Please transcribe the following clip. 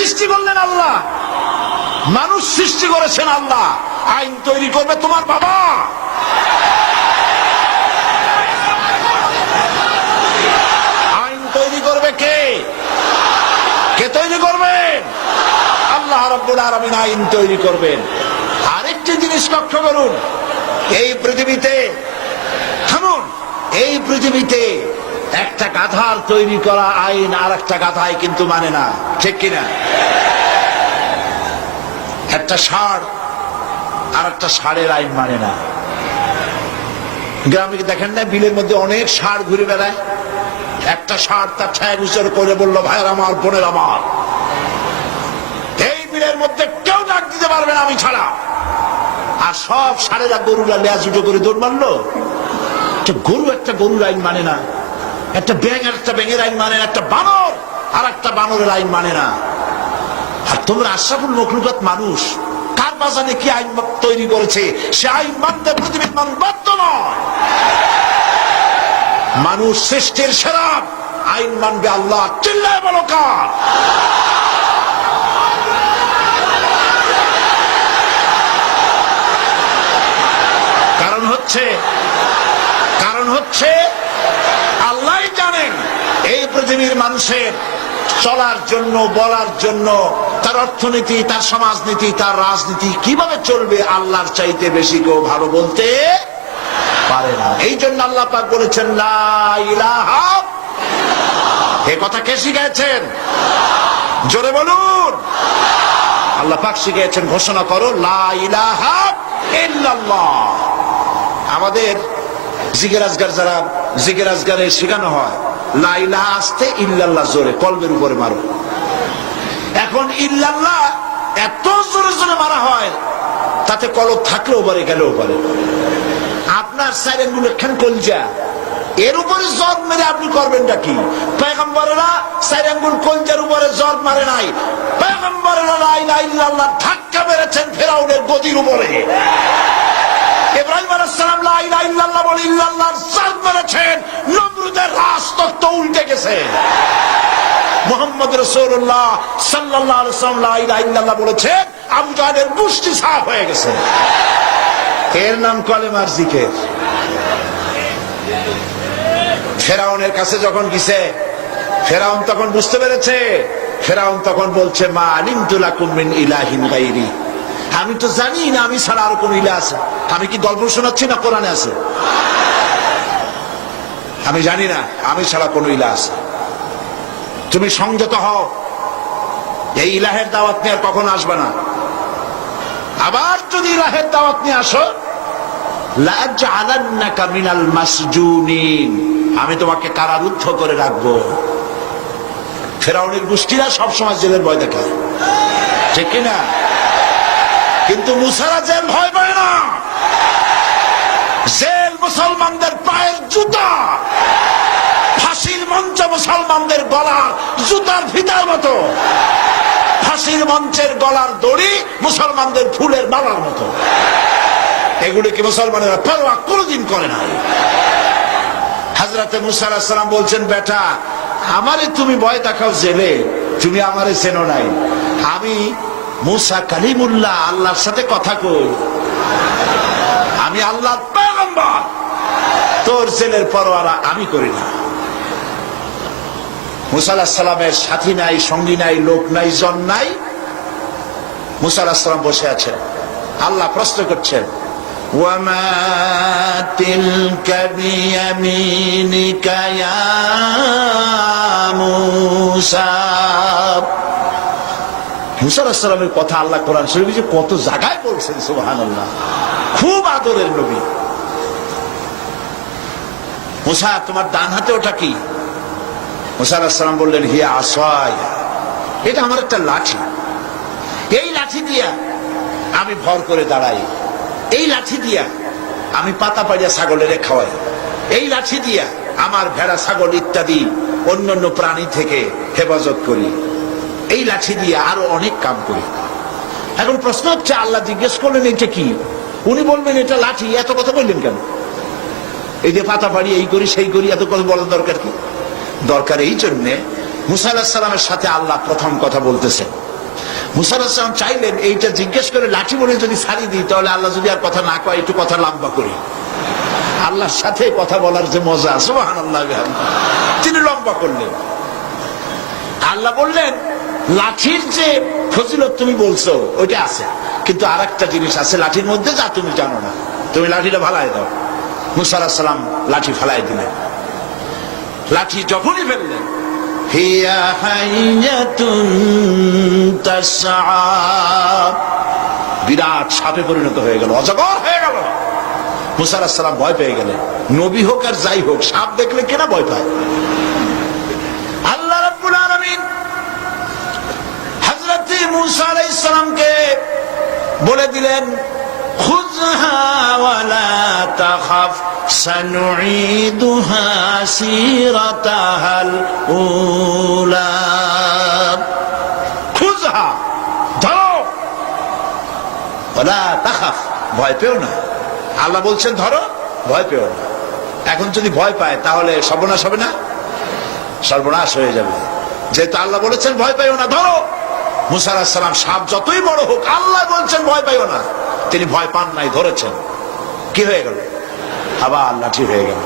সৃষ্টি করলেন আল্লাহ, মানুষ সৃষ্টি করেছেন আল্লাহ। আইন তৈরি করবে তোমার বাবা। আইন তৈরি করবে কে? কে তৈরি করবেন? আল্লাহ রাব্বুল আলামিন আইন তৈরি করবেন। আরেকটি জিনিস লক্ষ্য করুন, এই পৃথিবীতে, থামুন, এই পৃথিবীতে একটা গাধার তৈরি করা আইন আর একটা গাধায় কিন্তু মানে না, ঠিক কিনা? একটা ষাঁড় আর একটা ষাঁড়ের আইন মানে না। গ্রামে দেখেন না, বিলের মধ্যে অনেক ষাঁড় ঘুরে বেড়ায়। একটা ষাঁড় তার ঠ্যাং উঁচু করে বলল, ভাইয়ের আমার, বোনের আমার, এই বিলের মধ্যে কেউ ডাক দিতে পারবে না আমি ছাড়া। আর সব ষাঁড়েরা গরুরা লেজ উঁচু করে দৌড় মারলো। গরু একটা গরুর আইন মানে না, একটা ব্যাঙ আর একটা ব্যাঙের আইন মানে না, একটা বানর আর একটা বানরের আইন মানে না। আর তোমরা আশরাফুল মখলুকাত মানুষ, কার বাজানে কি আইন তৈরি করেছে সে আইন মানতে পৃথিবীর মানুষ বাধ্য নয়। মানুষ সৃষ্টির সেরা, আইন মানবে আল্লাহ। চিল্লায় বলো কার? কারণ হচ্ছে আল্লাহই জানেন এই পৃথিবীর মানুষের চলার জন্য, বলার জন্য, তার অর্থনীতি, তার সমাজনীতি, তার রাজনীতি কিভাবে চলবে আল্লাহর চাইতে বেশি কেউ ভালো বলতে পারে না। এই জন্য আল্লাহ পাক বলেছেন লা ইলাহা। এই কথা কে শিখিয়েছেন? জোরে বলুন। আল্লাহ পাক শিখিয়েছেন, ঘোষণা করো লা ইলাহা ইল্লাল্লাহ। আমাদের জিকির আজগার, যারা জিকির আজগারে শেখানো হয়, লা ইলাহা আস্তে, ইল্লাল্লাহ জোরে, কলবের উপরে মারো। এখন ইল্লাল্লাহ এত জোরে জোরে মারা হয়, তাতে কলব থাকলেও পারে, গেলেও পারে। আপনার সাইরেনগুলো খান কলজা, এর উপরে জব মেরে আপনি করবেনটা কি? পয়গম্বরেরা সাইরেনগুল কলজার উপরে জব মারে নাই, পয়গম্বরেরা লা ইলাহা ইল্লাল্লাহ ধাক্কা মেরেছেন ফেরাউনের গদির উপরে। ইব্রাহিম আলাইহিস সালাম লা ইলাহা ইল্লাল্লাহ বলে ইল্লাল্লাহর জাত মেরেছেন, নমরুদের রাজতত্ত্ব উল্টে গেছে। মুহাম্মদ রাসূলুল্লাহ সাল্লাল্লাহু আলাইহি ওয়াসাল্লাম লা ইলাহা ইল্লাল্লাহ বলেছেন, আবু জাহেলের মুষ্টি সাফ হয়ে গেছে। এর নাম কলেমার জিকির। ফেরাউনের কাছে যখন গেছে, ফেরাউন তখন বুঝতে পেরেছে। ফেরাউন তখন বলছে, মা আলিমতু লাকুম মিন ইলাহিন গায়রি, আমি তো জানি না আমি ছাড়া আর কোন ইলাহ আছে। আমি কি গল্প শোনাচ্ছি না কোরআনে আছে? আমি জানি না আমি ছাড়া কোন ইলাহ আছে। তুমি সংযত হও, এই ইলাহের দাওয়াত নিয়ে আর কখনো আসবে না। আবার যদি ইলাহের দাওয়াত নিয়ে আসো, লাআজআলান্নাকা মিনাল মাসজুনিন, আমি তোমাকে কারারুদ্ধ করে রাখবো। ফেরাউনের গোষ্ঠীরা সবসময় জেলের ভয় দেখায়, ঠিক কিনা? কিন্তু মুসারা জেল ভয় পায় না। জেল মুসলমানদের পায়ের জুতা, ফাঁসির মঞ্চ মুসলমানদের গলার জুতার ফিতার মতো, ফাঁসির মঞ্চের গলার দড়ি মুসলমানদের ফুলের মালার মতো। এগুলিকে মুসলমানেরা পরোয়া কোনোদিন করে না। হযরতে মুসা আলাইহিস সালাম বলছেন, বেটা আমারে তুমি ভয় দেখাও জেলে, তুমি আমারে চেনো নাই। আমি মুসা কালিমুল্লাহ, আল্লাহর সাথে কথা কই, আমি আল্লাহর পয়গম্বর। তোর জেলের পরোয়া আমি করি না। মুসা আলাইহিস সালামের সাথী নাই, সঙ্গী নাই, লোক নাই, জন নাই। মুসা আলাইহিস সালাম বসে আছেন। আল্লাহ প্রশ্ন করছেন, ওয়ামা তিলকা বিয়ামিনিকা ইয়া মুসা। মুসা আলাইহিস সালামের কথা আল্লাহ কোরআন শরীফে কত জায়গায় বলছেন, সুবহানাল্লাহ। খুব আদরের নবী। মুসা, তোমার ডান হাতে ওটা কি? মুসা আলাইহিস সালাম বললেন, হিয়া আসায়া, এটা আমার একটা লাঠি। এই লাঠি দিয়া আমি ভর করে দাঁড়াই, এই লাঠি দিয়া আমি পাতা পাড়িয়া ছাগলের খাওয়াই, এই লাঠি দিয়া আমার ভেড়া, ছাগল ইত্যাদি অন্যান্য প্রাণী থেকে হেফাজত করি, এই লাঠি দিয়ে আরো অনেক কাম করি। এখন প্রশ্ন হচ্ছে, আল্লাহ জিজ্ঞেস করলেন এটা কি? উনি বলবেন এটা লাঠি, এত কথা বললেন কেন? এই যে পাতা পাড়ি, এই করি সেই করি, এত কথা বলার দরকার কি? দরকার এই জন্যে মুসা আলাইহিস সালামের সাথে আল্লাহ প্রথম কথা বলতেছেন, মুসা আলাইহিস সালাম চাইলেন এইটা জিজ্ঞেস করে লাঠি বলে যদি ছাড়ি দিই তাহলে আল্লাহ যদি আর কথা না কয় একটু কথা লম্বা করি। আল্লাহর সাথে কথা বলার যে মজা, সুবহানাল্লাহ, তিনি লম্বা করলেন। আল্লাহ বললেন লাঠির যে ফজিলত তুমি বলছো ওইটা আছে, কিন্তু আর একটা জিনিস আছে লাঠির মধ্যে যা তুমি জানো না, তুমি লাঠিটা ফালাই দাও। মুসা আলাইহিস সালাম লাঠি ফালাই দিলেন। লাঠি যখনই ফেললেন, হিয়া হাইয়াতুন তাসআ, বিরাট সাপে পরিণত হয়ে গেল, অজগর হয়ে গেল। মুসা আলাইহিস সালাম ভয় পেয়ে গেলেন। নবী হোক আর যাই হোক, সাপ দেখলে কেনা ভয় পায়? আল্লাহ রাব্বুল আলামিন হযরত মুসা আলাইহিস সালামকে বলে দিলেন, খুযহা ওয়ালা তাখাফ সানুঈদুহা সিরাতাহাল উলা। খুযহা, ধরো, ওয়ালা তাখাফ, ভয় পেও না। আল্লাহ বলছেন ধরো, ভয় পেও না। এখন যদি ভয় পায় তাহলে সর্বনাশ হবে না? সর্বনাশ হয়ে যাবে। যেহেতু আল্লাহ বলেছেন ভয় পাইও না, ধরো। মুসা আলাইহিস সালাম সাপ যতই বড় হোক, আল্লাহ বলছেন ভয় পাইও না, তিনি ভয় পান নাই, ধরেছেন। কি হয়ে গেল? আবার লাঠি হয়ে গেল।